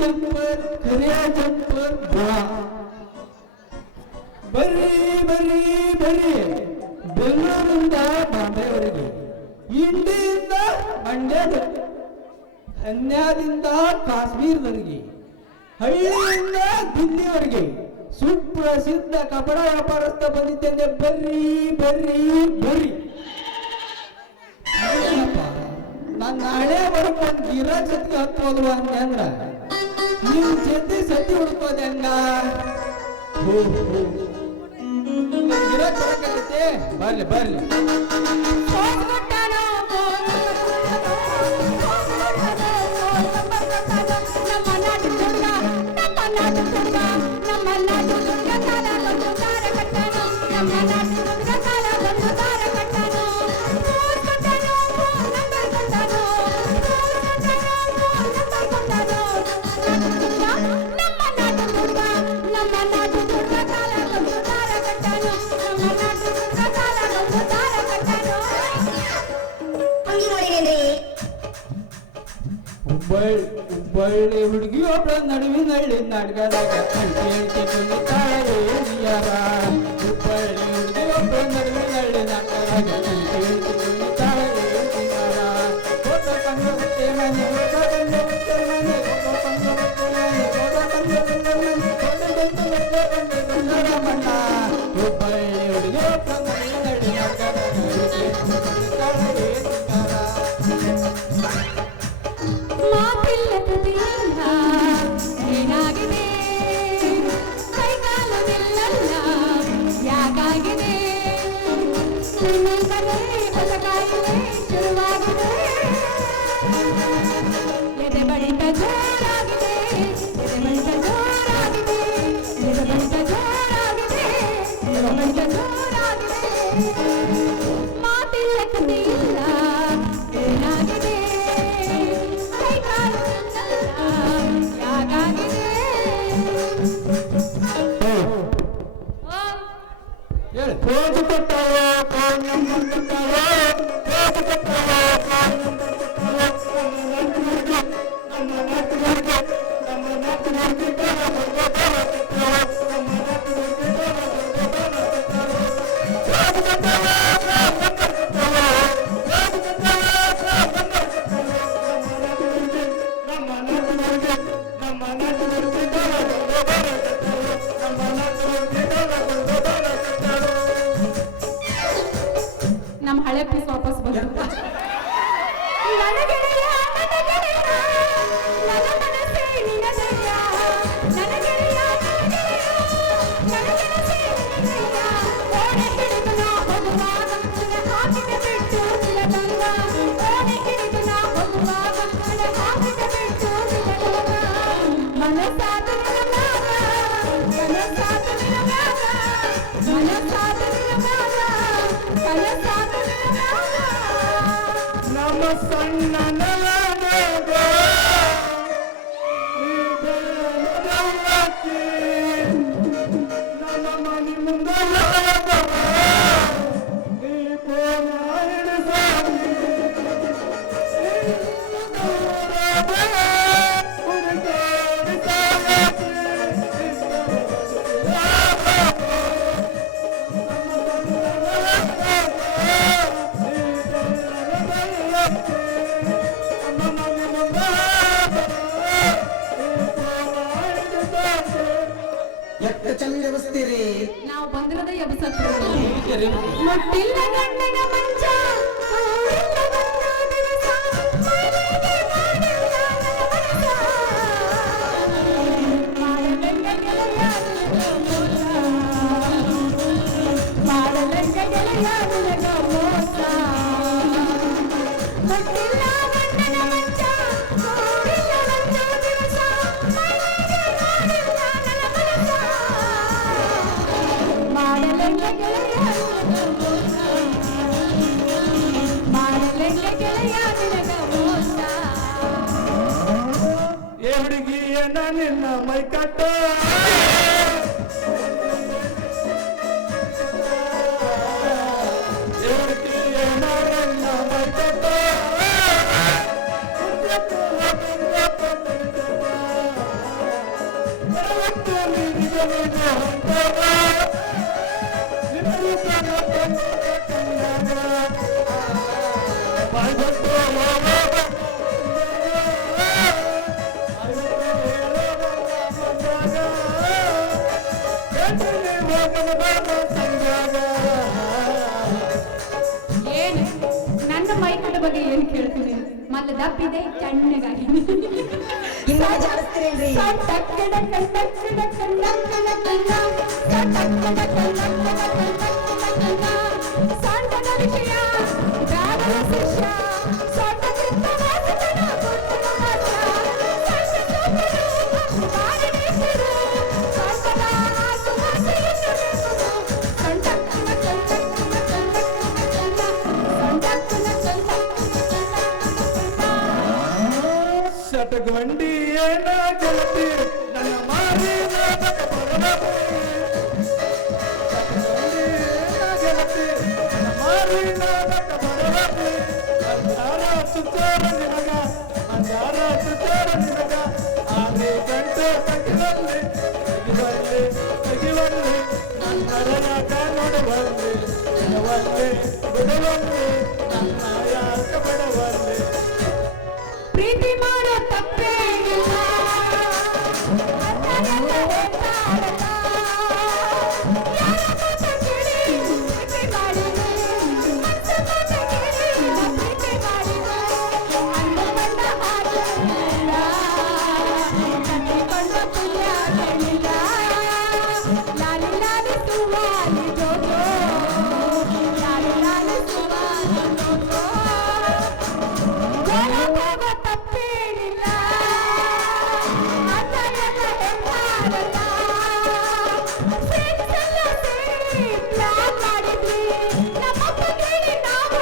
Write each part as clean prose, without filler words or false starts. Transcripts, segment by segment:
Jumper ಕರಿಯ jumper ಬರ್ರಿ ಬರ್ರಿ ಬರ್ರಿ ಬೆಂಗಳೂರಿಂದ ಬಾಂಬೆವರೆಗೆ ಇಂಡಿಯಿಂದ ಮಂಡ್ಯದ ಕನ್ಯಾದಿಂದ ಕಾಶ್ಮೀರದವರೆಗೆ ಹಳ್ಳಿಯಿಂದ ದಿಲ್ಲಿವರೆಗೆ ಸುಪ್ರಸಿದ್ಧ ಕಪಡ ವ್ಯಾಪಾರಸ್ಥ ಬಂದಿದ್ದೇನೆ ಬರ್ರಿ ಬರ್ರಿ ಬರ್ರಿ ನಾನು ನಾಳೆ ಬರಕ್ ಒಂದು ಗಿರ ಜೊತೆಗೆ ಹತ್ತೋದು ಅಂದ್ರ ನಿಮ್ ಜೊತೆ ಸತಿ ಹುಡ್ಕೋದೆ ಹಂಗ ಗಿರ ಬರಕೈತೆ ಬರ್ಲಿ ಬರ್ಲಿ ಹುಬ್ಬಳ್ಳಿ ಹುಡುಗಿ ಒಬ್ಬ ನಡುವಿನ ಹಳ್ಳಿ ನಾಟಕದಾಗ ಕುಣಿತಾಳೆ ಹುಬ್ಬಳ್ಳಿ ಹುಡುಗಿ ಒಬ್ಬ ನಡುವಿನ ಹಳ್ಳಿ ನಾಟಕದಾಗ ಕುಣಿತಾಳೆ ಹುಬ್ಬಳ್ಳಿ ಹುಡುಗಿ ಒಬ್ಬ ನಡುವಿನ ಹಳ್ಳಿ ಏನಾಗಿದೆ ಕೈಕಾಲವಿಲ್ಲ ಯಾಕಾಗಿದೆ ಹೊಸ ಕಾಯಿಲೆ ಶುರುವಾಗಿದೆ ಎದೆ ಬಡಿತ ಜೋರಾಗಿದೆ ಎದೆ ಬಡಿತ ಜೋರಾಗಿದೆ ಎದೆ ಬಡಿತ ಜೋರಾಗಿದೆ ಎದೆ ಬಡಿತ ಜೋರಾಗಿದೆ ಮಾತಿಲ್ಲ ಕಥೆಯಿಲ್ಲ ಏನಾಗಿದೆ ನಮ್ಮ ಹಳೆ ಪೀಸ್ ವಾಪಸ್ ಬಂದ ನಾವು ಬಂದಿರೋದೇ ಎಬ್ಸತ್ತು ಮುಟ್ಟಿಲ್ಲ ಗಂಡನ ಮಂಚ ನಿನ್ನ ಮೈ ಕಟ್ಟ ಮೈ ಕಟ್ಟ ಏನು ನನ್ನ ಮೈಕಟ್ಟ ಬಗ್ಗೆ ಏನು ಕೇಳ್ತೀನಿ ಮಲ್ಲ ದಪ್ಪಿದೆ ಚಣ್ಣಗಾಗಿ ಇನ್ನೂ ಜಾಸ್ತಿ ಶಟಗೊಂಡಿ ಏನ ಗೆಳತಿ ನನ್ನ ಮಾರಿ ನಾಟಕ ಬರಬೇಕು ಶಟಗೊಂಡಿ ಏನ ಗೆಳತಿ ನನ್ನ ಮಾರಿ ನಾಟಕ ಬರಬೇಕು ಅಂಜಾರ ಸುತ್ತಾರ ನಿನಗ ಅಂಜಾರ ಸುತ್ತಾರ ನಿನಗ 6 ಗಂಟೆ ತಗ್ಗಿದಲ್ಲಿ ತೆಗಿವಲ್ಲಿ ನನ್ನ ನಾಕ ನೋಡುವಲ್ಲಿ ಬಿಡುವಲ್ಲಿ ನನ್ನ ಯಾಕ ಬಿಡವಲ್ಲಿ ಪ್ರೀತಿ ಮಾಡೋ ತಪ್ಪೇನಿಲ್ಲ ಅದನ್ನೆಲ್ಲ ಹೇಳ್ತಾರಲ್ಲ. ಯಾರ ಮಾತ ಕೇಳಿ ಪ್ರೀತಿ ಮಾಡಿದೆ, ಮನ್ಸ ಮಾತ ಕೇಳಿ ಪ್ರೀತಿ ಮಾಡಿದೆ. ಅಂದು ಬಂದ ಹಾಡಲಿಲ್ಲ, ಕಟ್ಟಿಕೊಂಡ ಪುಣ್ಯ ಕೇಳಿಲ್ಲ. ಲಾಲಿ ಲಾಲಿ ಸುವಾಲಿ ಜೋಜೋ, ಲಾಲಿ ಲಾಲಿ ಸುವಾಲಿ ಜೋಜೋ. ಹೋಗೋ ತಪ್ಪೇನಿಲ್ಲ ಅಂತ ಎಲ್ಲ ಹೇಳ್ತಾರಲ್ಲ. ಫ್ರೆಂಡ್ಸ್ ಎಲ್ಲ ಸೇರಿ ಪ್ಲಾನ್ ಮಾಡಿದ್ವಿ, ನಮ್ಮಪ್ಪ ಕೇಳಿ ನಾವು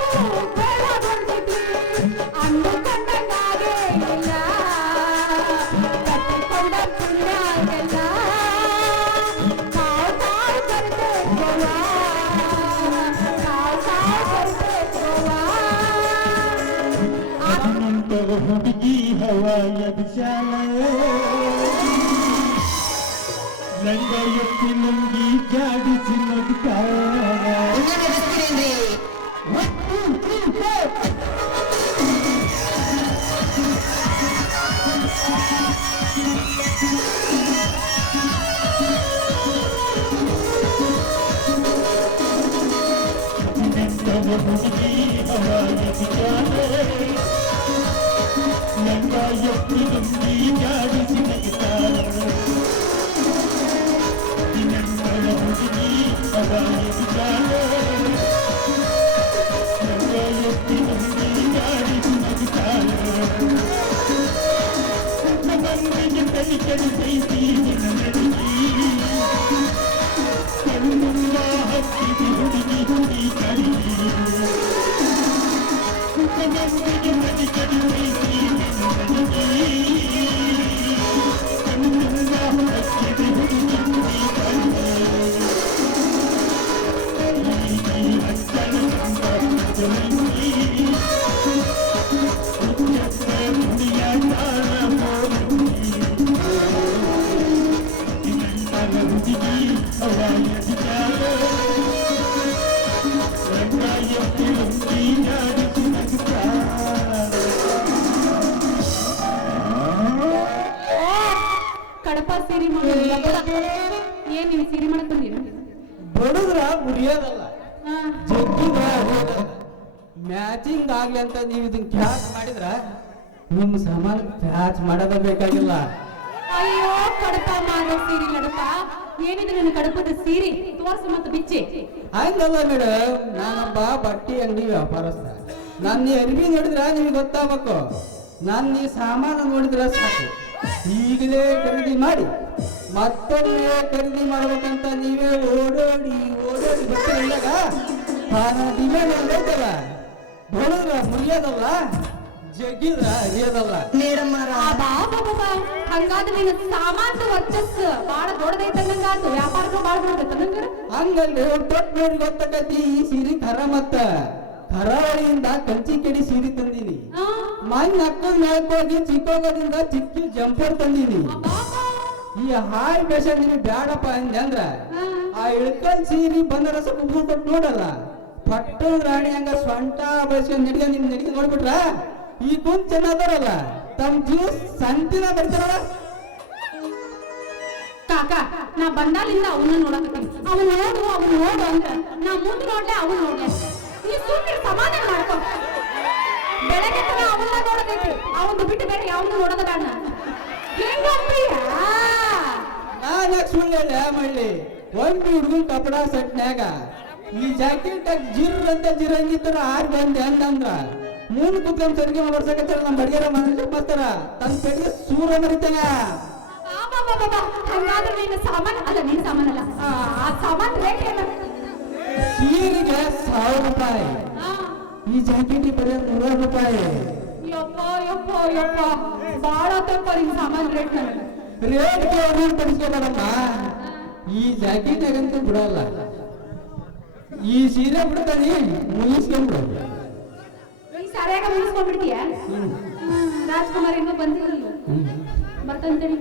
ಬೇಡ ಬಂದಿದ್ವಿ. ಅಂದುಕೊಂಡಂಗಾಗೇ ಇಲ್ಲ, ಕಟ್ಟಿಕೊಂಡ ಪುಣ್ಯ ಎಲ್ಲ ಕಾವು ಕಾವು ಬರ್ತೇ ಗೋವಾ, ಕಾವು ಕಾವು ಬರ್ತೇ ಗೋವಾ. ಅನಂತರ ಹುಡುಗಿ ಹವಾಯ ವಿಶಾಲ ನಂಗ ಎತ್ತಿ ನಂಗಿ ಜಾಡಿಸಿ ನಗ್ತಾರ ಹುಡುಗಿ ಹವಾಯ ವಿಶಾಲ ನಂಗ ಎತ್ತಿ ನಂಗಿ ಜಾಡಿಸಿ ನಗ್ತಾರ ಹುಡುಗಿ ಹವಾಯ ವಿಶಾಲ ನಂಗ ಎತ್ತಿ ನಂಗಿ ಜಾಡಿಸಿ ನಗ್ತಾರ ಮನಸ್ಸಿಗೆ ಕಡಿ ಕಡಿ ಬೈಸಿ ನಡುಗಿ ಕಣ್ಣುಲ್ಲ ಹತ್ತಿದ ಹುಡುಗಿ ಹುಡುಗಿ ಕಡಿ ಮನಸ್ಸಿಗೆ ಕಡಿ ಕಡಿ ಬೈಸಿ ನಡುಗಿ ಕಣ್ಣುಲ್ಲ ಹತ್ತಿದ ಹುಡುಗಿ ಹುಡುಗಿ ಕಡಿ ಅಚ್ಚನ ಸಂಪರ್ಕದಲ್ಲಿ ಹುಡುಗಿಯ ತಾಳ ಹುಡುಗಿ ಹವಾಯ ವಿಚಾರ ರಂಗಾಯ ಹುಡುಗಿ ಜಾಡಿಸಿ ಕಡಪ ಸೀರೆ ಮಾಡೋದಿಲ್ಲ ಏನ್ ನೀವು ಸೀರೆ ಮಾಡಕ್ ಬಂದಿರ ಬಡುದ್ರ ಮುರಿಯೋದಲ್ಲ ಜಗ್ಗಿದ್ರ ಹೋಗೋದಲ್ಲ. ಮ್ಯಾಚಿಂಗ್ ಆಗ್ಲಿ ಅಂತ ನೀವು ಇದನ್ನ ಕ್ಯಾಚ್ ಮಾಡಿದ್ರ ನಿಮ್ಮ ಸಾಮಾನು ಕ್ಯಾಚ್ ಮಾಡೋದ ಬೇಕಾಗಿಲ್ಲ. ಅಯ್ಯೋ ಕಡಪ ಮಾಡೋ ಸೀರೆ ಕಡಪ ಏನಿದೆ ನನ್ನ ಕಡಪದ ಸೀರೆ ತೋರ್ಸು ಮತ್ತು ಬಿಚ್ಚಿ. ಹಂಗಲ್ಲ ಮೇಡಮ್, ನಾನೊಬ್ಬ ಬಟ್ಟೆ ಅಂಗಡಿ ವ್ಯಾಪಾರಸ್ಥ. ನನ್ನ ಅರಿವಿ ನೋಡಿದ್ರ ನಿಮ್ಗೆ ಗೊತ್ತಾಗಬೇಕು, ನನ್ನ ಈ ಸಾಮಾನು ನೋಡಿದ್ರ ಸಾಕು. ಈಗಲೇ ಖರೀದಿ ಮಾಡಿ ಮತ್ತೊಮ್ಮೆ ಖರೀದಿ ಮಾಡ್ಬೇಕಂತ ನೀವೇ ಓಡೋಡಿ ಓಡೋಡಿ ಬರ್ತಿರುವಾಗ ಡಿಮ್ಯಾಂಡ್ ಆಗೈತಲ್ಲ. ಬಡವ್ರ ಮುರಿಯೋದಲ್ಲ, ಜಗ್ಗಿದ್ರ ಅರಿಯೋದಲ್ಲ. ಹಂಗಾದ್ರೆ ನಿನ್ನ ಸಾಮಾನ್ಯ ವರ್ಚಸ್ಸು ಬಾಳ ದೊಡ್ಡದೈತಂಗಾತು, ವ್ಯಾಪಾರಕ್ಕೂ ಬಾಳ ದೊಡ್ಡದೈತಂಗ. ಹಂಗಲ್ರಿ ತೊಟ್ ನೋಡಿ ಗೊತ್ತಾಕತಿ. ಈ ಸೀರೆ ಖರ ಮತ್ತ ಕರಾವಳಿಯಿಂದ ಕಂಚಿ ಕೆಡಿ ಸೀರೆ ತಂದೀನಿ. ಮಣ್ಣು ಅಕ್ಕದ ಮ್ಯಾಕ್ ಹೋಗಿ ಚಿಕ್ಕೋಗದಿಂದ ಚಿಕ್ಕಿ ಜಂಪರ್ ತಂದೀನಿ. ಈ ಹಾಯ್ ಬೇಷ ನಿನಗೆ ಬ್ಯಾಡಪ್ಪ ಅಂದೆ ಅಂದ್ರ ಆ ಇಳ್ಕಲ್ ಸೀರಿ ಬನಾರಸ ಕುಂಕುಮ ಕೊಟ್ಟು ನೋಡಲ್ಲ ಪಟ್ಟಣ ರಾಣಿ ಹಂಗ ಸ್ವಂಟ ಬಸ್ಕೊಂಡ್ ನಡಿಗೆ ನೋಡ್ಬಿಟ್ರ ಈ ಕುಂತ್ ಚೆನ್ನಾದವ್ರಲ್ಲ ತಮ್ಮ ಜೀವ ಸಂತಿನ ಬರ್ತಾರಲ್ಲ. ಕಾಕ ನಾ ಬಂದಾಲಿಂದ ಅವನ್ನ ನೋಡಕತ್ತೀನಿ. ಅವನ್ ನೋಡು ಅಂದ್ರ ನಾ ಮುಂದ್ ನೋಡ್ಲೆ ಅವನ್ ನೋಡ್ಲೆ. ನೀ ಸುಮ್ಮನೆ ಸಮಾಧಾನ ಮಾಡ್ಕೊ. ಬೆಳಗ್ಗೆ ತನ ಅವನ್ನ ನೋಡಕತ್ತಿ, ಅವನ್ ಬಿಟ್ಟು ಬೇರೆ ಯಾವನ್ನ ನೋಡೋದ ಬೇಡ. ನಾನ್ ಯಾಕೆ ಸುಳ್ಳು ಮಳ್ಳಿ ಒಂದು ಹುಡುಗನ್ ಕಪಡ ಸೆಟ್ನ್ಯಾಗ ಈ ಜಾಕೆಟ್ ಜಿರ್ ಅಂತ ಜಿರಂಗಿತರ ಆರ್ ಬಂದೆ ಅಂದ್ರ ಮೂನ್ ಕುತ್ಕೊಂಡ್ ಸರಿಗೆ ಬರ್ಸಕತ್ತಾರ ನಮ್ಮ ಬಡಿಗೆರ ಮನುಷ್ಯ ಬರ್ತಾರ ತನ್ನ ಪೆಟ್ಟಿಗೆ ಸೂರ ಮರಿತಾನ. ಹಂಗಾದ್ರೆ ನಿನ್ನ ಸಾಮಾನ್ ಅಲ್ಲ, ನಿನ್ ಸಾಮಾನಲ್ಲ, ಆ ಸಾಮಾನ್ ರೇಟ್ ಏನು? ಸೀರೆಗೆ 1000 ರೂಪಾಯಿ, ಈ ಜಾಕೆಟ್ ಬರೀ 100 ರೂಪಾಯಿ. ಯಪ್ಪ ಬಾಳ ತಪ್ಪ ನಿನ್ ಸಾಮಾನ್ ರೇಟ್. ರೇಟ್ಗೆ ಅವ್ರು ಪಡಿಸ್ಕೋಬೇಡಮ್ಮ. ಈ ಜಾಕೆಟ್ನಾಗಂತೂ ಬಿಡಲ್ಲ, ಈ ಸೀರೆ ಬಿಡ್ತಾನೆ ಮುಗಿಸ್ಕೊಂಡ್ಬಿಡು. ಈ ಸಾರ್ಯಾಗ ಮುಗಿಸ್ಕೊಂಡ್ಬಿಡ್ತೀಯ? ರಾಜ್ಕುಮಾರ್ ಇನ್ನೂ ಬಂದಿಲ್ಲ, ಬರ್ತಂತೇಳಿ.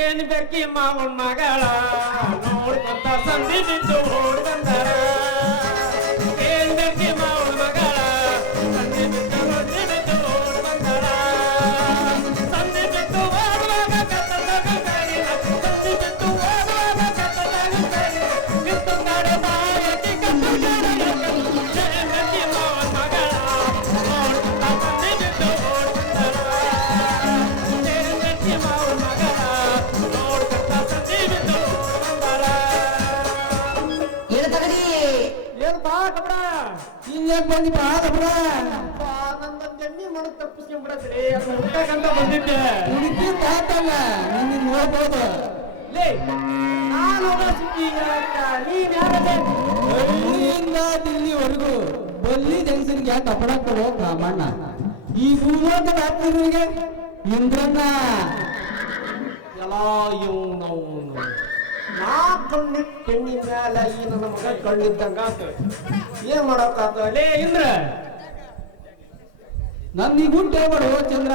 ಏನ್ ಬೇಕಿ ಮಾವನ್ ಮಗಳ ನೋಡ್ಕೊಂತ ಸಂಧಿ ಬಿದ್ದು ಓಡ್ ಬಂದಾರ. ಏನ್ ಬೇಕಿ ಮಾವನ್ ಮಗಳ ಸಂಧಿ ಬಿದ್ದು ಓಡ್ ಬಂದಾರ. ಸಂಧಿ ಬಿದ್ದು ಓಡುವಾಗ ಕತ್ತಲಾಗ ಕಾಯಿನ, ಸಂಧಿ ಬಿದ್ದು ಓಡುವಾಗ ಕತ್ತಲಾಗ ಕಾಯಿನ, ಕಿತ್ತು ಕಡೆ ಬಾಯಕಿ ಕತ್ತು ಕಡೆ ಏನ್ ಬೇಕಿ ಮಾವನ್ ಮಗಳ ನೋಡ್ಕೊಂತ ಸಂಧಿ ಬಿದ್ದು ಓಡ್ ಬಂದಾರ. ಏನ್ ಬೇಕಿ ಮಾವನ್ ಮಗಳ ಇನ್ಯಾಕ್ ಬಂದಿಪ್ಪ ಕಪಡ? ಎಣ್ಣೆ ಮಾಡೋದು ತಪ್ಪಿಸ್ಕೊಂಡ್ಬಿಡತ್ರಿ, ಅದು ಹುಡ್ಕಂತ ಬಂದಿದ್ದೆ. ಹುಡುಕಿ ತಾತಲ್ಲ ನಿನ್ನ ನೋಡ್ಬೋದು. ಲೇ ನಾನು ನೀನ್ ಯಾರದೆ? ಹಳ್ಳಿಯಿಂದ ದಿಲ್ಲಿವರೆಗೂ ಬಲ್ಲಿ ಜಂಕ್ಷನ್ಗೆ ಯಾಕೆ ಕಪಡ ಕೊಡೋ ಕಾಮಣ್ಣ. ಈ ಭೂಲೋಕದ ಆತ್ಮಗಳಿಗೆ ಇಂದ್ರಣ್ಣ ಎಲ್ಲ ಇವನು ನಾ ಕಣ್ಣಿಟ್ಟು ಹೆಣ್ಣಿನ ಮ್ಯಾಲ ಈ ನನ್ನ ಮಗ ಕಣ್ಣಿದ್ದಂಗ ಏನ್ ಮಾಡೋಕಾತ? ಲೇ ಇಂದ್ರ ನನ್ನೀಗ ಗುಂಟೆ ಮಾಡು ಚಂದ್ರ.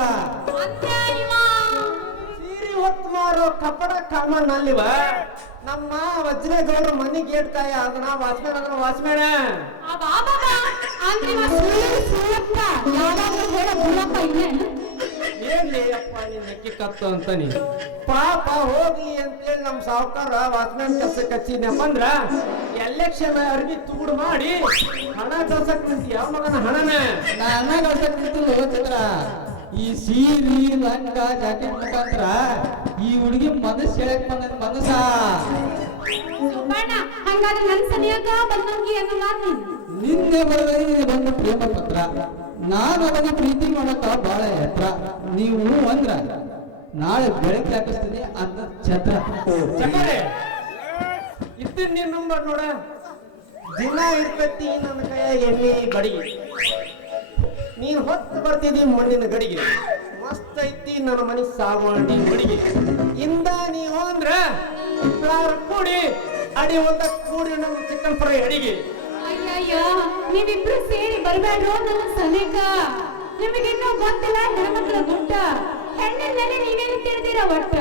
ಸೀರೆ ಹೊತ್ತು ಮಾರೋ ಕಪಡ ಕಾಮಣ್ಣ ಅಲ್ಲಿವ ನಮ್ಮ ವಜ್ರೇಗೌಡ್ರ ಮನೆ ಗೇಟ್ ಕಾಯ ಅದನ್ನ ವಾಚ್ಮೇಣ ಏನ್ಲಿ ಅಪ್ಪ ನಿನ್ನ ನೆಕ್ಕಿ ಕತ್ತು ಅಂತ ನೀ ಪಾಪ ಹೋಗ್ಲಿ ಅಂತೇಳಿ ನಮ್ ಸಾವುಕಾರ ವಾಚ್ಮ್ಯಾನ್ ಕೆಲ್ಸಕ್ಕೆ ಹಚ್ಚಿದ್ನಪ್ಪ ಅಂದ್ರ ಎಲೆಕ್ಷನ್ ಅರ್ಬಿ ತೂಡು ಮಾಡಿ ಹಣ ಕಳ್ಸಕ್ ನಿಂತಿ ಯಾವ ಮಗನ ಹಣನ ನನ್ನ ಗಳಿಸಕ್ ನಿಂತಿಲ್ಲ ಚಂದ್ರ. ಈ ಸೀರಿ ಲಂಗ ಜಾಕೆಟ್ ಮುಖಾಂತರ ಈ ಹುಡುಗಿ ಮನಸ್ಸು ಹೇಳಕ್ ಬಂದ ಮನಸ್ಸ. ಹಂಗಾದ್ರೆ ನನ್ ಸನಿಯಾಗ ಬಂದಂಗಿ ಅನ್ನೋ ನಿನ್ನೆ ಬರೋದೇ ಬಂದು ಪ್ರೇಮ ಪತ್ರ. ನಾನು ಅದನ್ನ ಪ್ರೀತಿ ಮಾಡಕ ಬಹಳ ಎತ್ತರ. ನೀವು ಅಂದ್ರ ನಾಳೆ ಬೆಳಗ್ಗೆ ಹಾಕಿಸ್ತೀನಿ ಅಂತ ಛತ್ರ. ಇದ್ದ ನೀನ್ ನಂಬರ್ ನೋಡ ದಿನ ಇರ್ತೈತಿ ನನ್ನ ಕೈಯಾಗ ಎಣ್ಣೆ ಗಡಿಗೆ. ನೀನ್ ಹೊತ್ತು ಬರ್ತಿದಿ ಮಣ್ಣಿನ ಗಡಿಗೆ. ಮಸ್ತ್ ಐತಿ ನನ್ನ ಮನೆ ಸಾಗುವಾಣಿ ಗಡಿಗೆ. ಇಂದ ನೀವು ಅಂದ್ರ ಕೂಡಿ ಅಡಿ ಒಂದ ಕೂಡಿ ನಮ್ಮ ಚಿಕನ್ ಫ್ರೈ ಅಡಿಗೆ. ಅಯ್ಯಯ್ಯ ನೀವಿಬ್ರು ಸೇರಿ ಬರ್ಬೇಡ್ರು ನನ್ನ ಸನೇಕ. ನಿಮಗಿನ್ನೂ ಗೊತ್ತಿಲ್ಲ ಹೆಣ್ಮಕ್ಳ ಗುಟ್ಟ. ಹೆಣ್ಣಿನ ಮೇಲೆ ನೀವೇನು ತಿಳಿದಿರ ಒಟ್ಟ.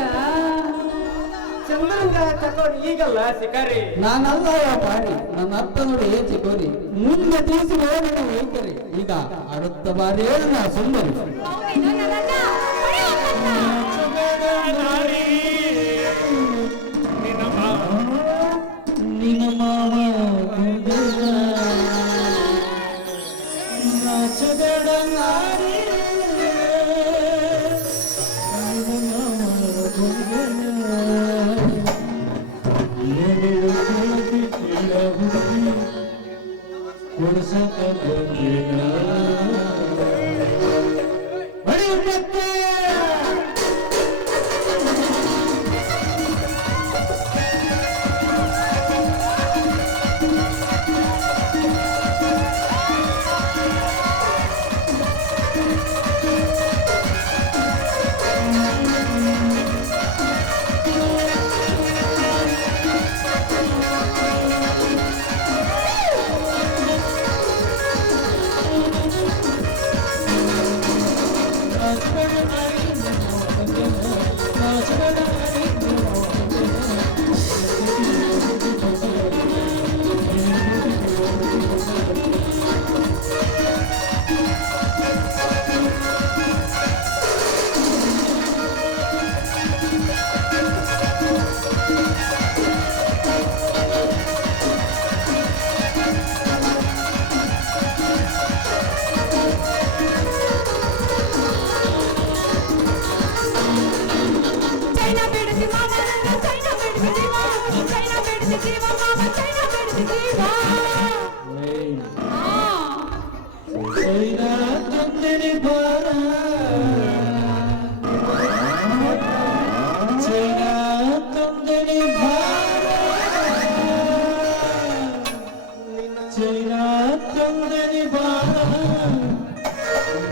ಚಂದ್ರಂಗ ತಕೊಂಡು ಈಗಲ್ಲ ಶಿಕಾರಿ. ನಾನಲ್ಲ ಪಾರಿ, ನನ್ನ ಅರ್ಥ ನೋಡಿ ಚಿಕೋರಿ. ಮುಂದೆ ತಿಳಿಸಿ ನನ್ನ ವೈಖರಿ. ಈಗ ಅಡುತ್ತ ಬಾರಿ ನಾ ಸುಂದರಿ. ಹೌದೇನೋ ನನ್ನನ್ನ ಹೊಡೆಯೋಕಂತ. ನಿನ್ನ ಮಾವ ನಾಚಬೇಡ ನಾರಿ,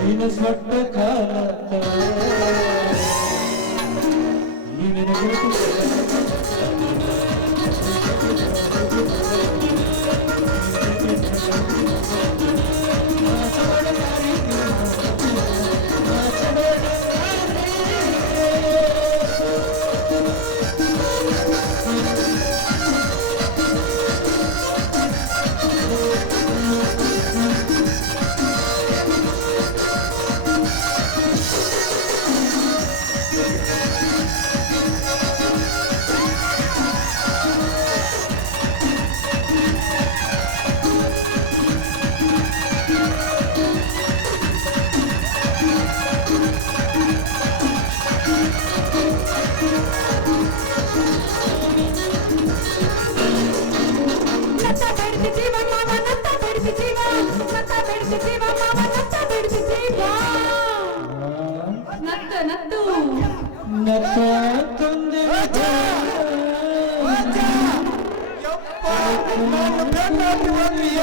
ನಿನ್ನ ಸೊಟ್ಟ ಕಾಲ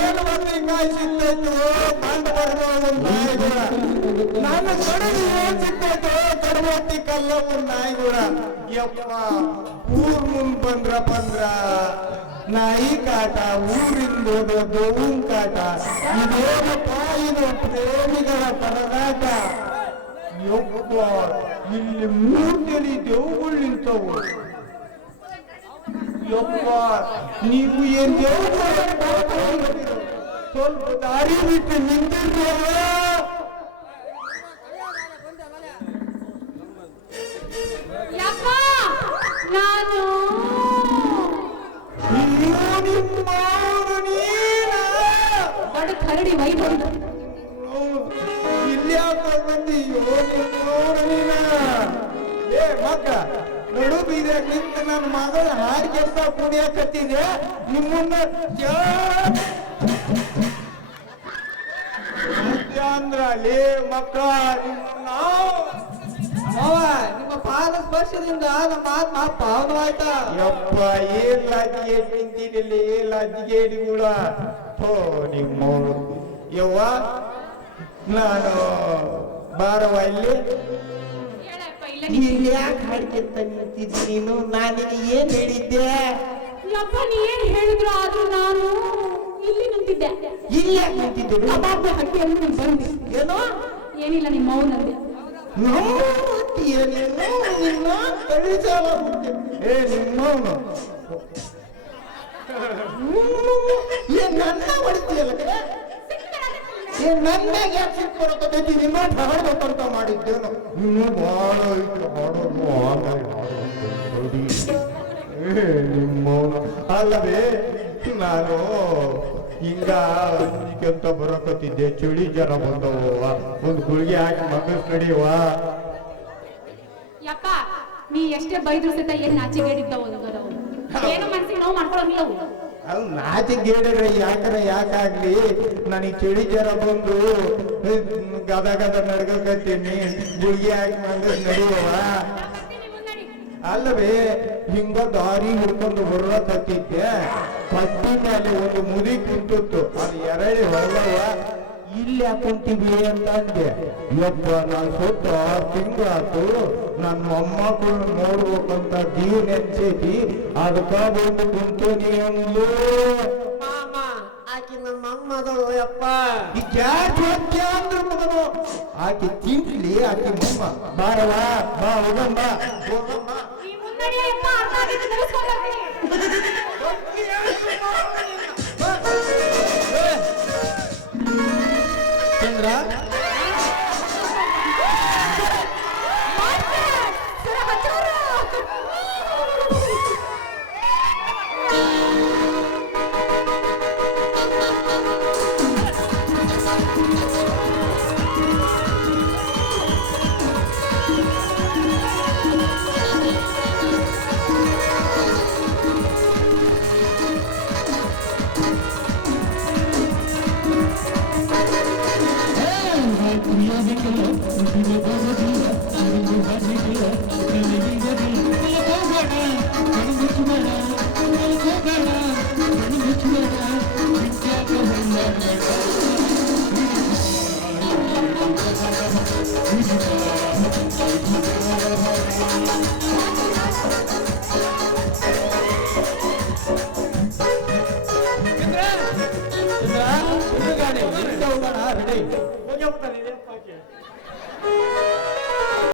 ಏನು ಮತ್ತೆ ಕಾಯಿಸಿತ್ತು ಬಂದು ಬರ್ಬೋದು ನಾಯಿಗಳ ನನ್ನ ಕಡೆಗೆ ಏನ್ ಸಿಕ್ತೈತೋ ಕಡಮಟ್ಟಿ ಕಲ್ಲವು ನಾಯಿಗಳ ಯಪ್ಪ ಊರ್ ಮುಂದ್ ಬಂದ್ರ ನಾಯಿ ಕಾಟ ಊರಿಂದ ದೋವಿನ ಕಾಟ ಇದೇನಪ್ಪ ಇದು ಪ್ರೇಮಿಗಳ ಪರದಾಟ ಯಪ್ಪ ಇಲ್ಲಿ ಮೂರ್ತಿಯಲ್ಲಿ ದೇವುಗಳು ನಿಂತವು ಯಪ್ಪ ನೀವು ಏನ್ ಸ್ವಲ್ಪ ದಾರಿ ಬಿಟ್ಟು ನಿಂತಿರ್ತೀರ ಯಪ್ಪ ನಾನು ಬಡ ಕರಡಿ ವೈದ್ಯ ಇಲ್ಲಿ ಬಂದಿಯೋ ಏ ಮಕ್ಕ ನಡು ಬೀದ್ರೆ ನಿಂತು ನನ್ನ ಮಗಳ ಹಾರಿಗೆಂತ ಕುಣಿಯಕತ್ತಿದೆ ನಿಮ್ಮನ್ನ ಅಂದ್ರ ಲೇ ಮಕ್ಕ ನಿಮ್ಮ ಪಾದ ಸ್ಪರ್ಶದಿಂದ ನಮ್ಮ ಆತ್ಮ ಪಾವನವಾಯ್ತಾ ಯಪ್ಪ ಏನ್ ಲಜ್ಜಿಗೆ ನಿಂತಿರಲಿ ಏನ್ ಲಜ್ಜಿಗೆ ಕೂಡ ಹೋ ನಿಮ್ಮ ಯವ್ವ ನಾನು ಬಾರವ ಇಲ್ಲಿ ಇಲ್ಲಿ ಯಾಕೆ ಹಾಡ್ಕೊಂತ ನಿಂತಿದ್ದಿ ನೀನು ನಾನಿಗೆ ಏನ್ ಹೇಳಿದ್ದೆ ಯಪ್ಪ ನೀ ಏನ್ ಹೇಳಿದ್ರು ಆದ್ರೂ ನಾನು ಇಲ್ಲಿ ನಿಂತಿದ್ದೆ ಇಲ್ಲಿ ಯಾಕೆ ನಿಂತಿದ್ದೆ ಕಬಾಬ್ ಹಟ್ಟಿ ಅಂದ್ರೆ ಬಂದೆ ಏನೋ ಏನಿಲ್ಲ ನಿಮ್ಮ ಮೌನಂದೆ ಏ ನಿಮ್ಮವನು ನನ್ನ ಹೊಡಿತೀಯಲ್ಲ ನನ್ನ ಯಾಕೆ ಸಿಟ್ಟು ಬರತೈತಿ ನಿಮ್ಮ ಹಾಡ್ಬೇಕಂತ ಮಾಡಿದ್ದೇನು ಇನ್ನು ಬಹಳ ಐತಿ ಹಾಡೋದು ಆಮೇಲೆ ನಿಮ್ಮವನು ಅಲ್ಲವೇ ನಾನು ಹಿಂಗ ಅಂತ ಬರಕತ್ತಿದ್ದೆ ಚಳಿ ಜನ ಬಂದವ ಒಂದು ಗುಳಿಗೆ ಹಾಕಿ ಮಗಸ್ ನಡಿಯವ ಯಪ್ಪ ನೀ ಎಷ್ಟೇ ಬೈದ್ರು ಸಹಿತ ಏನ್ ನಾಚಿಗೇಡಿದ್ದವು ಏನು ಮನ್ಸಿಗೆ ನೋವು ಮಾಡ್ಕೊಳಂಗಿಲ್ಲ ಅವು ಅದು ನಾಚಿಗೇಡ್ರೆ ಯಾಕಾಗ್ಲಿ ನನಗೆ ಚಳಿ ಜರ ಬಂದು ಗದ ನಡ್ಕತ್ತೀನಿ ಗುಳಿಗೆ ಹಾಕಿ ಮಗಸ್ ನಡಿಯವ ಅಲ್ಲವೇ ಹಿಂಗ ದಾರಿ ಹುಡ್ಕೊಂಡು ಬರಕತ್ತಿದ್ದೆ ಪಟ್ಟಿ ಮೇಲೆ ಒಂದು ಮುದಿ ಕುಂತಿತ್ತು ಅದು ಎರಳಿ ಹೊರಗವ ಇಲ್ಲಿ ಕುಂತೀವಿ ಅಂತ ಅಂದೆ ಯಪ್ಪ ನಾನು ಸುತ್ತ ತಿಂಗಳಾತು ನನ್ನ ಮೊಮ್ಮಕ್ಕಳು ನೋಡ್ಬೇಕಂತ ಜೀವ ನೆನ್ಸೈತಿ ಅದಕ್ಕ ಬಂದು ಕುಂತೀನಿ ಅಂದ್ಲು ಆಕಿ ನಮ್ಮ ಅಮ್ಮದಳು ಯಪ್ಪ ಅಂದ್ರ ಮಗನು ಆಕಿ ತಿಂಟ್ಲಿ ಆಕಿ ಮಮ್ಮ ಬಾರವಾ ಬಾ ಹೋಗಮ್ಮ ಹೋಗಮ್ಮ ಚಂದ್ರ ಜಗವ